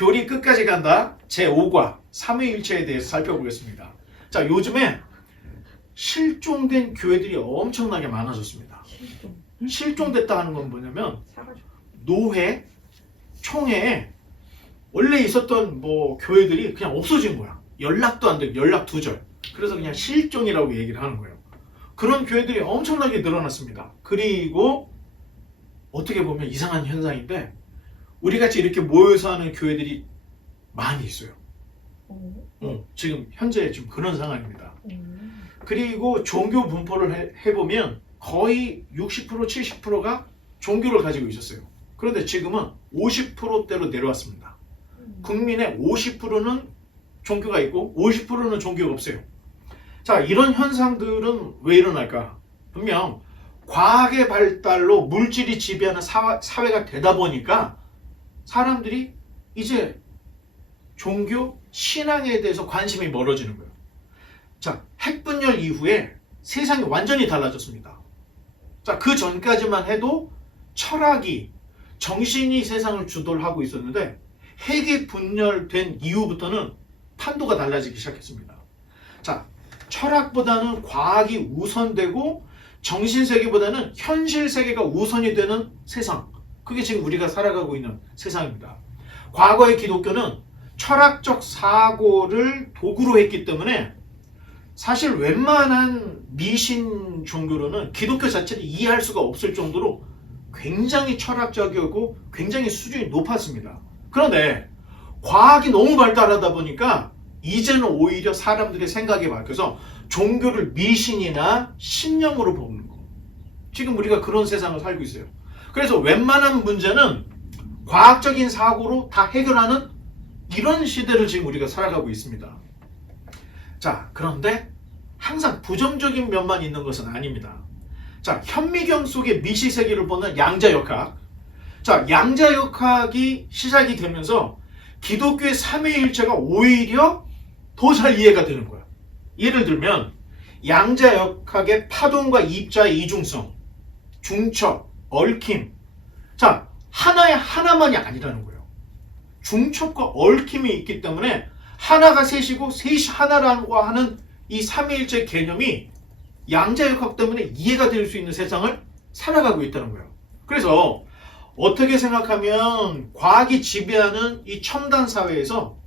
교리 끝까지 간다. 제5과 삼위일체에 대해서 살펴보겠습니다. 자, 요즘에 실종된 교회들이 엄청나게 많아졌습니다. 실종됐다 하는 건 뭐냐면 노회, 총회에 원래 있었던 뭐 교회들이 그냥 없어진 거야. 연락도 안 되고 연락 두절. 그래서 그냥 실종이라고 얘기를 하는 거예요. 그런 교회들이 엄청나게 늘어났습니다. 그리고 어떻게 보면 이상한 현상인데 우리같이 이렇게 모여서 하는 교회들이 많이 있어요. 지금 현재 좀 그런 상황입니다. 그리고 종교 분포를 해보면 거의 60% 70%가 종교를 가지고 있었어요. 그런데 지금은 50%대로 내려왔습니다. 국민의 50%는 종교가 있고 50%는 종교가 없어요. 자, 이런 현상들은 왜 일어날까? 분명 과학의 발달로 물질이 지배하는 사회가 되다 보니까 사람들이 이제 종교, 신앙에 대해서 관심이 멀어지는 거예요. 자, 핵분열 이후에 세상이 완전히 달라졌습니다. 자, 그 전까지만 해도 철학이, 정신이 세상을 주도를 하고 있었는데 핵이 분열된 이후부터는 판도가 달라지기 시작했습니다. 자, 철학보다는 과학이 우선되고 정신세계보다는 현실세계가 우선이 되는 세상. 그게 지금 우리가 살아가고 있는 세상입니다. 과거의 기독교는 철학적 사고를 도구로 했기 때문에 사실 웬만한 미신 종교로는 기독교 자체를 이해할 수가 없을 정도로 굉장히 철학적이고 굉장히 수준이 높았습니다. 그런데 과학이 너무 발달하다 보니까 이제는 오히려 사람들의 생각이 바뀌어서 종교를 미신이나 신념으로 보는 거. 지금 우리가 그런 세상을 살고 있어요. 그래서 웬만한 문제는 과학적인 사고로 다 해결하는 이런 시대를 지금 우리가 살아가고 있습니다. 자, 그런데 항상 부정적인 면만 있는 것은 아닙니다. 자, 현미경 속의 미시세계를 보는 양자역학. 자, 양자역학이 시작이 되면서 기독교의 삼위일체가 오히려 더 잘 이해가 되는 거야. 예를 들면 양자역학의 파동과 입자의 이중성, 중첩, 얽힘. 자, 하나만이 아니라는 거예요. 중첩과 얽힘이 있기 때문에 하나가 셋이고 셋이 하나라고 하는 이 삼위일체 개념이 양자역학 때문에 이해가 될 수 있는 세상을 살아가고 있다는 거예요. 그래서 어떻게 생각하면 과학이 지배하는 이 첨단 사회에서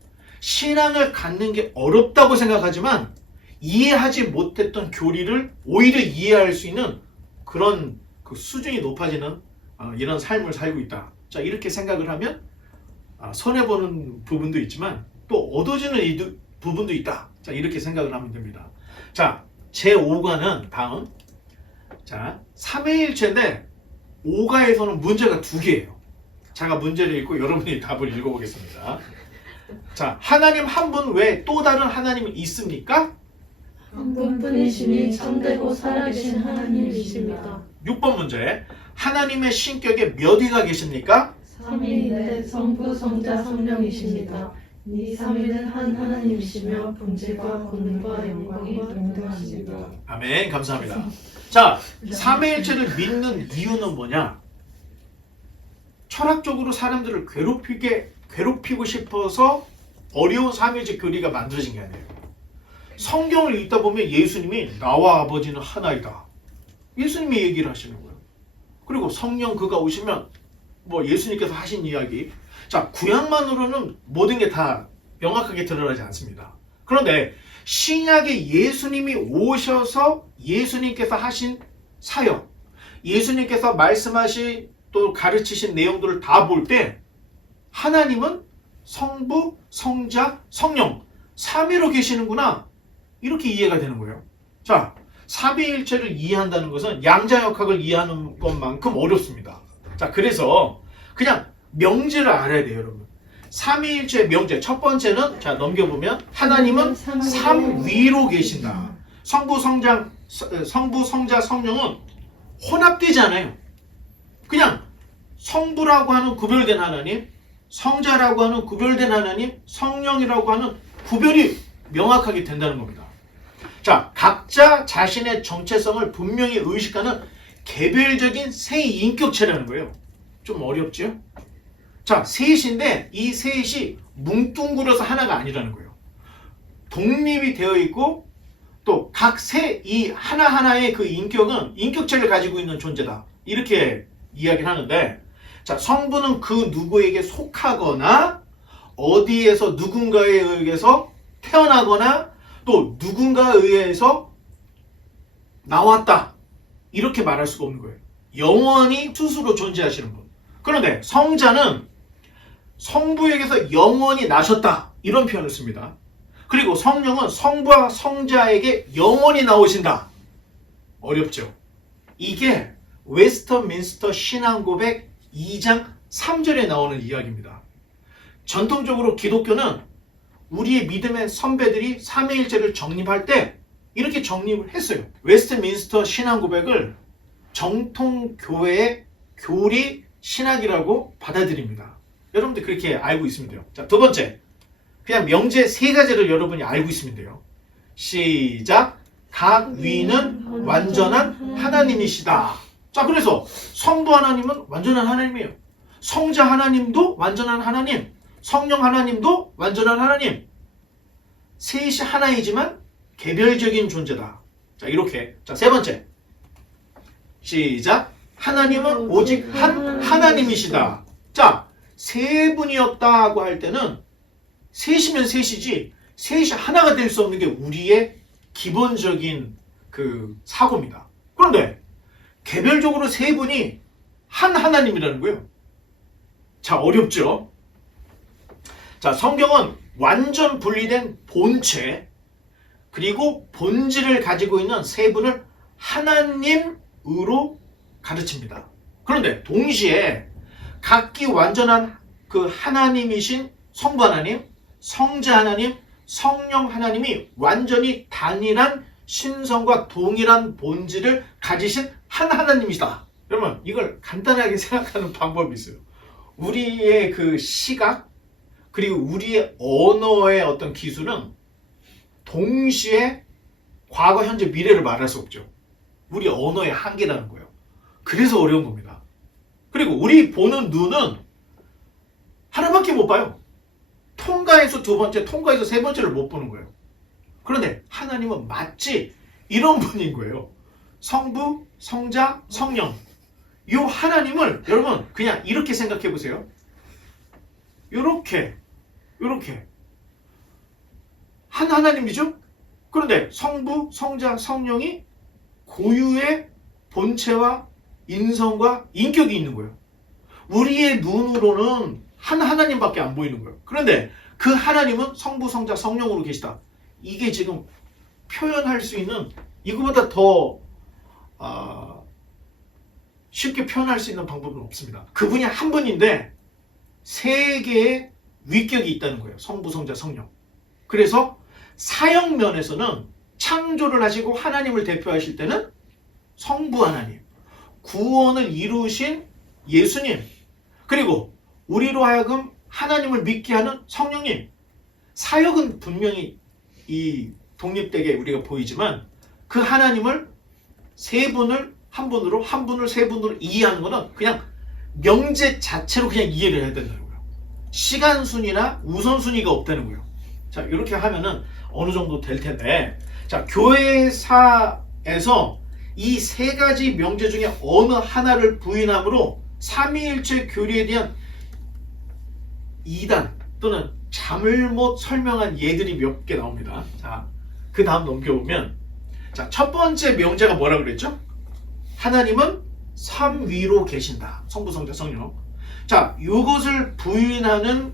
신앙을 갖는 게 어렵다고 생각하지만 이해하지 못했던 교리를 오히려 이해할 수 있는 그런 그 수준이 높아지는 이런 삶을 살고 있다. 자, 이렇게 생각을 하면 손해보는 부분도 있지만 또 얻어지는 부분도 있다. 자, 이렇게 생각을 하면 됩니다. 자, 제5과는 다음. 자, 삼위일체인데 5과에서는 문제가 2개예요. 제가 문제를 읽고 여러분이 답을 읽어보겠습니다. 자, 하나님 한 분 외에 또 다른 하나님이 있습니까? 한 분뿐이시니 참되고 살아계신 하나님이십니다. 6번 문제. 하나님의 신격에 몇 위가 계십니까? 삼위인데 성부, 성자, 성령이십니다. 이 삼위는 한 하나님이시며 본질과 권능과 영광이 동등하십니다. 아멘. 감사합니다. 자, 삼위일체를 믿는 이유는 뭐냐? 철학적으로 사람들을 괴롭히고 싶어서 어려운 삼위일체 교리가 만들어진 게 아니에요. 성경을 읽다 보면 예수님이 나와 아버지는 하나이다. 예수님이 얘기를 하시는 거예요. 그리고 성령 그가 오시면 뭐 예수님께서 하신 이야기. 자, 구약만으로는 모든 게 다 명확하게 드러나지 않습니다. 그런데 신약에 예수님이 오셔서 예수님께서 하신 사역, 예수님께서 말씀하신 또 가르치신 내용들을 다 볼 때 하나님은 성부, 성자, 성령 삼위로 계시는구나. 이렇게 이해가 되는 거예요. 자, 삼위일체를 이해한다는 것은 양자역학을 이해하는 것만큼 어렵습니다. 자, 그래서 그냥 명제를 알아야 돼요, 여러분. 삼위일체의 명제. 첫 번째는 자, 넘겨보면 하나님은 삼위로 계신다. 성부, 성자, 성령은 혼합되지 않아요. 그냥 성부라고 하는 구별된 하나님, 성자라고 하는 구별된 하나님, 성령이라고 하는 구별이 명확하게 된다는 겁니다. 자, 각자 자신의 정체성을 분명히 의식하는 개별적인 새 인격체라는 거예요. 좀 어렵죠? 자, 셋인데 이 셋이 뭉뚱그려서 하나가 아니라는 거예요. 독립이 되어 있고 또 각 이 하나하나의 그 인격은 인격체를 가지고 있는 존재다. 이렇게 이야기를 하는데, 자, 성부는 그 누구에게 속하거나 어디에서 누군가에 의해서 태어나거나 또 누군가에 의해서 나왔다. 이렇게 말할 수가 없는 거예요. 영원히 스스로 존재하시는 분. 그런데 성자는 성부에게서 영원히 나셨다. 이런 표현을 씁니다. 그리고 성령은 성부와 성자에게 영원히 나오신다. 어렵죠? 이게 웨스터민스터 신앙고백 2장 3절에 나오는 이야기입니다. 전통적으로 기독교는 우리의 믿음의 선배들이 삼위일체를 정립할 때 이렇게 정립을 했어요. 웨스트민스터 신앙고백을 정통교회의 교리 신학이라고 받아들입니다. 여러분들 그렇게 알고 있으면 돼요. 자, 두 번째, 그냥 명제 세 가지를 여러분이 알고 있으면 돼요. 시작. 각 위는 완전한 하나님이시다. 자, 그래서 성부 하나님은 완전한 하나님이에요. 성자 하나님도 완전한 하나님, 성령 하나님도 완전한 하나님. 셋이 하나이지만 개별적인 존재다. 자, 이렇게. 자, 세 번째. 시작. 하나님은 오직 한 하나님이시다. 자, 세 분이었다고 할 때는 셋이면 셋이지 셋이 하나가 될 수 없는 게 우리의 기본적인 그 사고입니다. 그런데 개별적으로 세 분이 한 하나님이라는 거예요. 자, 어렵죠? 자, 성경은 완전 분리된 본체 그리고 본질을 가지고 있는 세 분을 하나님으로 가르칩니다. 그런데 동시에 각기 완전한 그 하나님이신 성부 하나님, 성자 하나님, 성령 하나님이 완전히 단일한 신성과 동일한 본질을 가지신 한 하나님이시다. 여러분, 이걸 간단하게 생각하는 방법이 있어요. 우리의 그 시각 그리고 우리의 언어의 어떤 기술은 동시에 과거, 현재, 미래를 말할 수 없죠. 우리 언어의 한계라는 거예요. 그래서 어려운 겁니다. 그리고 우리 보는 눈은 하나밖에 못 봐요. 통과해서 두 번째, 통과해서 세 번째를 못 보는 거예요. 그런데 하나님은 마치 이런 분인 거예요. 성부, 성자, 성령. 이 하나님을 여러분 그냥 이렇게 생각해 보세요. 이렇게 한 하나님이죠? 그런데 성부, 성자, 성령이 고유의 본체와 인성과 인격이 있는 거예요. 우리의 눈으로는 한 하나님밖에 안 보이는 거예요. 그런데 그 하나님은 성부, 성자, 성령으로 계시다. 이게 지금 표현할 수 있는 이거보다 더 쉽게 표현할 수 있는 방법은 없습니다. 그분이 한 분인데 세 개의 위격이 있다는 거예요. 성부, 성자, 성령. 그래서 사역 면에서는 창조를 하시고 하나님을 대표하실 때는 성부 하나님, 구원을 이루신 예수님, 그리고 우리로 하여금 하나님을 믿게 하는 성령님. 사역은 분명히 이 독립되게 우리가 보이지만 그 하나님을 세 분을 한 분으로, 한 분을 세 분으로 이해하는 것은 그냥 명제 자체로 그냥 이해를 해야 된다는 거예요. 시간 순위나 우선 순위가 없다는 거예요. 자, 이렇게 하면은 어느 정도 될 텐데, 자, 교회사에서 이 세 가지 명제 중에 어느 하나를 부인함으로 삼위일체 교리에 대한 이단 또는 잘못 설명한 예들이 몇 개 나옵니다. 자, 그 다음 넘겨보면, 자, 첫 번째 명제가 뭐라 그랬죠? 하나님은 삼위로 계신다. 성부, 성자, 성령. 자, 이것을 부인하는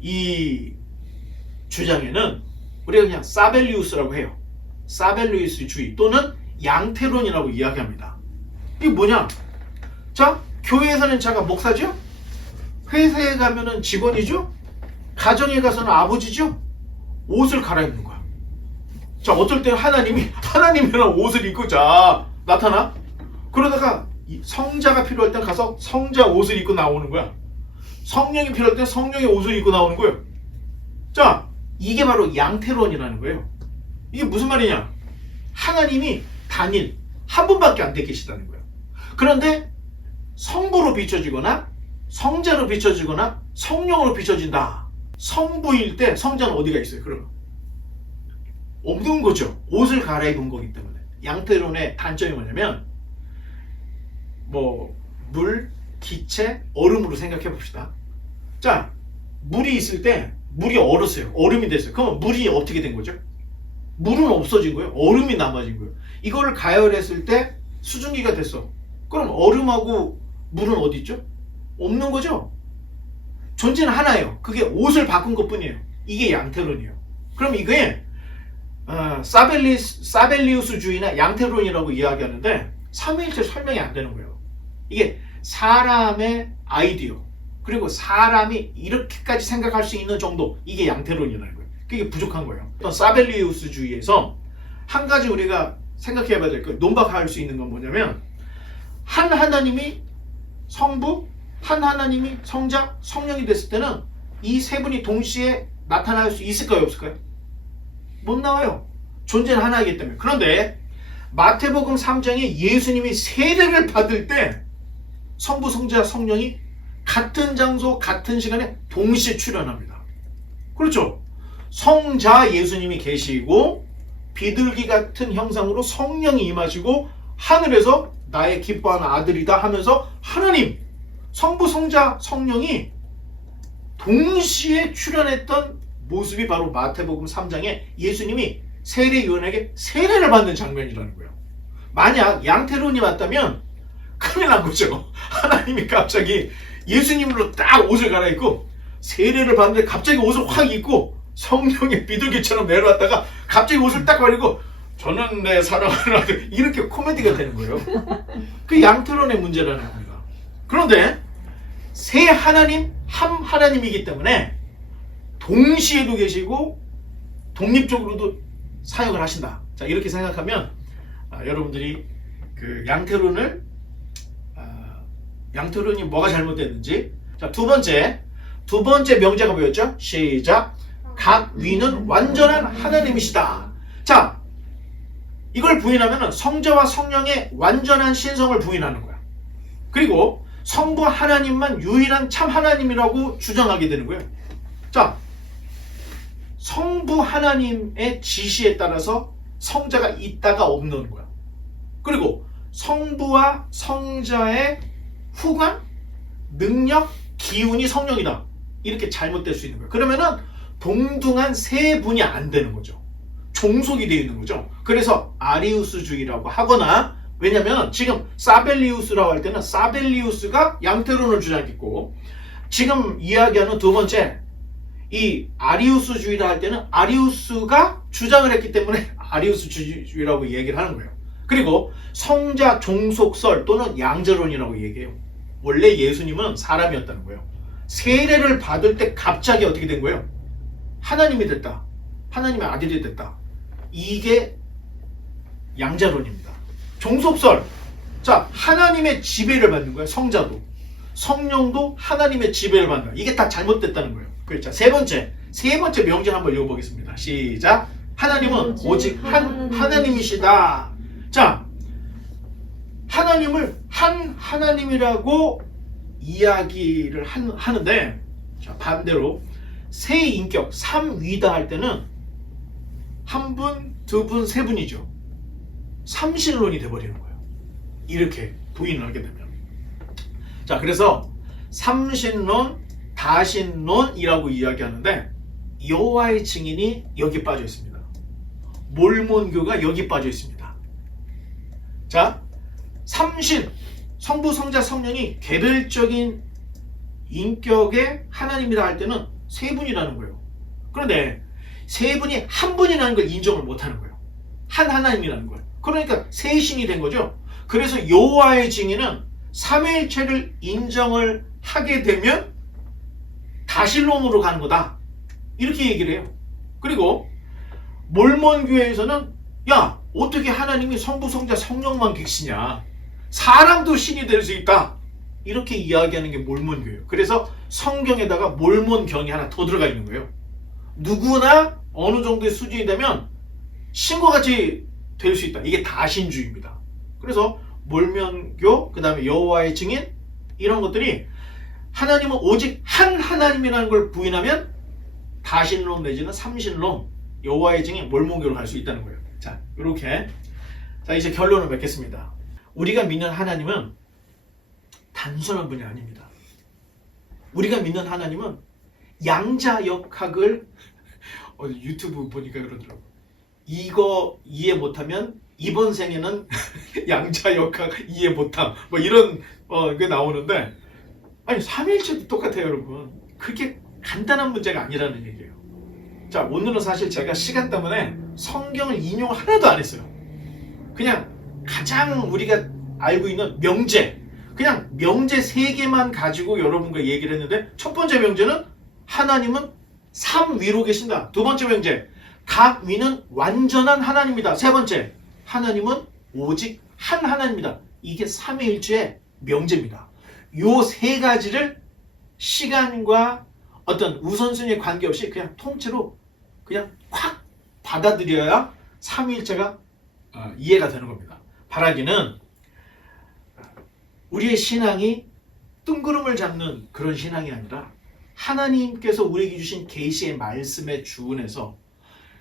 이 주장에는 우리가 그냥 사벨리우스라고 해요. 사벨리우스 주의 또는 양태론이라고 이야기합니다. 이게 뭐냐? 자, 교회에서는 자가 목사죠? 회사에 가면은 직원이죠? 가정에 가서는 아버지죠? 옷을 갈아입는 거야. 자, 어떨 때 하나님이랑 옷을 입고 자 나타나? 그러다가 성자가 필요할 때 가서 성자 옷을 입고 나오는 거야. 성령이 필요할 때 성령의 옷을 입고 나오는 거예요. 자, 이게 바로 양태론이라는 거예요. 이게 무슨 말이냐? 하나님이 단일, 한 분밖에 안 돼 계시다는 거예요. 그런데 성부로 비춰지거나 성자로 비춰지거나 성령으로 비춰진다. 성부일 때 성자는 어디가 있어요? 그러면 없는 거죠. 옷을 갈아입은 거기 때문에. 양태론의 단점이 뭐냐면 뭐 물, 기체, 얼음으로 생각해 봅시다. 자, 물이 있을 때 물이 얼었어요. 얼음이 됐어요. 그러면 물이 어떻게 된 거죠? 물은 없어진 거예요. 얼음이 남아진 거예요. 이거를 가열했을 때 수증기가 됐어. 그럼 얼음하고 물은 어디 있죠? 없는 거죠. 존재는 하나예요. 그게 옷을 바꾼 것뿐이에요. 이게 양태론이에요. 그럼 이게 사벨리우스주의나 양태론이라고 이야기하는데 삼위일체 설명이 안 되는 거예요. 이게 사람의 아이디어 그리고 사람이 이렇게까지 생각할 수 있는 정도, 이게 양태론이라는 거예요. 그게 부족한 거예요. 어떤 사벨리우스주의에서 한 가지 우리가 생각해 봐야 될 거, 논박할 수 있는 건 뭐냐면 한 하나님이 성부, 한 하나님이 성자, 성령이 됐을 때는 이 세 분이 동시에 나타날 수 있을까요? 없을까요? 못 나와요. 존재는 하나이기 때문에. 그런데 마태복음 3장에 예수님이 세례를 받을 때 성부, 성자, 성령이 같은 장소, 같은 시간에 동시에 출현합니다. 그렇죠? 성자 예수님이 계시고 비둘기 같은 형상으로 성령이 임하시고 하늘에서 나의 기뻐하는 아들이다 하면서 하나님, 성부, 성자, 성령이 동시에 출현했던 모습이 바로 마태복음 3장에 예수님이 세례 요한에게 세례를 받는 장면이라는 거예요. 만약 양태론이 맞다면 큰일 난 거죠. 하나님이 갑자기 예수님으로 딱 옷을 갈아입고 세례를 받는데 갑자기 옷을 확 입고 성령의 비둘기처럼 내려왔다가 갑자기 옷을 딱 버리고 저는 내 사랑하는 아들, 이렇게 코미디가 되는 거예요. 그 양태론의 문제라는 겁니다. 그런데 세 하나님, 한 하나님이기 때문에 동시에도 계시고 독립적으로도 사역을 하신다. 자, 이렇게 생각하면 여러분들이 그 양태론이 뭐가 잘못됐는지. 자, 두 번째 명제가 뭐였죠? 시작. 각 위는 완전한 하나님이시다. 자, 이걸 부인하면 성자와 성령의 완전한 신성을 부인하는 거야. 그리고 성부 하나님만 유일한 참 하나님이라고 주장하게 되는 거예요. 자, 성부 하나님의 지시에 따라서 성자가 있다가 없는 거야. 그리고 성부와 성자의 후관, 능력, 기운이 성령이다. 이렇게 잘못될 수 있는 거예요. 그러면은 동등한 세 분이 안 되는 거죠. 종속이 되어 있는 거죠. 그래서 아리우스주의라고 하거나, 왜냐면 지금 사벨리우스라고 할 때는 사벨리우스가 양태론을 주장했고, 지금 이야기하는 두 번째 이 아리우스주의라 할 때는 아리우스가 주장을 했기 때문에 아리우스주의라고 얘기를 하는 거예요. 그리고 성자 종속설 또는 양자론이라고 얘기해요. 원래 예수님은 사람이었다는 거예요. 세례를 받을 때 갑자기 어떻게 된 거예요? 하나님이 됐다. 하나님의 아들이 됐다. 이게 양자론입니다. 종속설. 자, 하나님의 지배를 받는 거예요. 성자도. 성령도 하나님의 지배를 받는다. 이게 다 잘못됐다는 거예요. 그렇죠. 세 번째 명제 한번 읽어보겠습니다. 시작. 하나님은 오직 한 하나님이시다. 자, 하나님을 한 하나님이라고 이야기를 하는데, 자, 반대로 세 인격, 삼위다 할 때는 한 분, 두 분, 세 분이죠. 삼신론이 돼버리는 거예요. 이렇게 부인을 하게 되면. 자, 그래서 삼신론, 다신론이라고 이야기하는데 여호와의 증인이 여기 빠져 있습니다. 몰몬교가 여기 빠져 있습니다. 자, 삼신, 성부, 성자, 성령이 개별적인 인격의 하나님이라 할 때는 세 분이라는 거예요. 그런데 세 분이 한 분이라는 걸 인정을 못하는 거예요. 한 하나님이라는 걸. 그러니까 세 신이 된 거죠. 그래서 여호와의 증인은 삼위일체를 인정을 하게 되면 다신론으로 가는 거다. 이렇게 얘기를 해요. 그리고 몰몬교회에서는 야, 어떻게 하나님이 성부, 성자, 성령만 계시냐. 사람도 신이 될 수 있다. 이렇게 이야기하는 게 몰몬교예요. 그래서 성경에다가 몰몬경이 하나 더 들어가 있는 거예요. 누구나 어느 정도의 수준이 되면 신과 같이 될 수 있다. 이게 다신주의입니다. 그래서 몰몬교, 그 다음에 여호와의 증인, 이런 것들이 하나님은 오직 한 하나님이라는 걸 부인하면 다신론 내지는 삼신론 여호와의 증인 몰목으로 갈 수 있다는 거예요. 자, 이렇게. 자, 이제 결론을 맺겠습니다. 우리가 믿는 하나님은 단순한 분이 아닙니다. 우리가 믿는 하나님은 양자역학을 유튜브 보니까 그러더라고요. 이거 이해 못하면 이번 생에는 양자역학 이해 못함 뭐 이런 게 나오는데, 아니 삼위일체도 똑같아요 여러분. 그게 간단한 문제가 아니라는 얘기예요. 자, 오늘은 사실 제가 시간 때문에 성경을 인용을 하나도 안 했어요. 그냥 가장 우리가 알고 있는 명제, 그냥 명제 3개만 가지고 여러분과 얘기를 했는데, 첫 번째 명제는 하나님은 삼 위로 계신다. 두 번째 명제, 각 위는 완전한 하나님이다. 세 번째, 하나님은 오직 한 하나님이다. 이게 삼위일체의 명제입니다. 요 세 가지를 시간과 어떤 우선순위에 관계없이 그냥 통째로 그냥 확 받아들여야 삼위일체가 이해가 되는 겁니다. 바라기는 우리의 신앙이 뜬구름을 잡는 그런 신앙이 아니라 하나님께서 우리에게 주신 계시의 말씀에 주은해서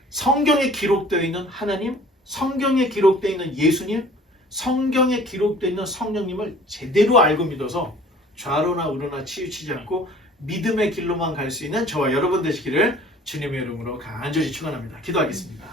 성경에 기록되어 있는 하나님, 성경에 기록되어 있는 예수님, 성경에 기록되어 있는 성령님을 제대로 알고 믿어서 좌로나 우로나 치우치지 않고 믿음의 길로만 갈 수 있는 저와 여러분 되시기를 주님의 이름으로 간절히 축원합니다. 기도하겠습니다.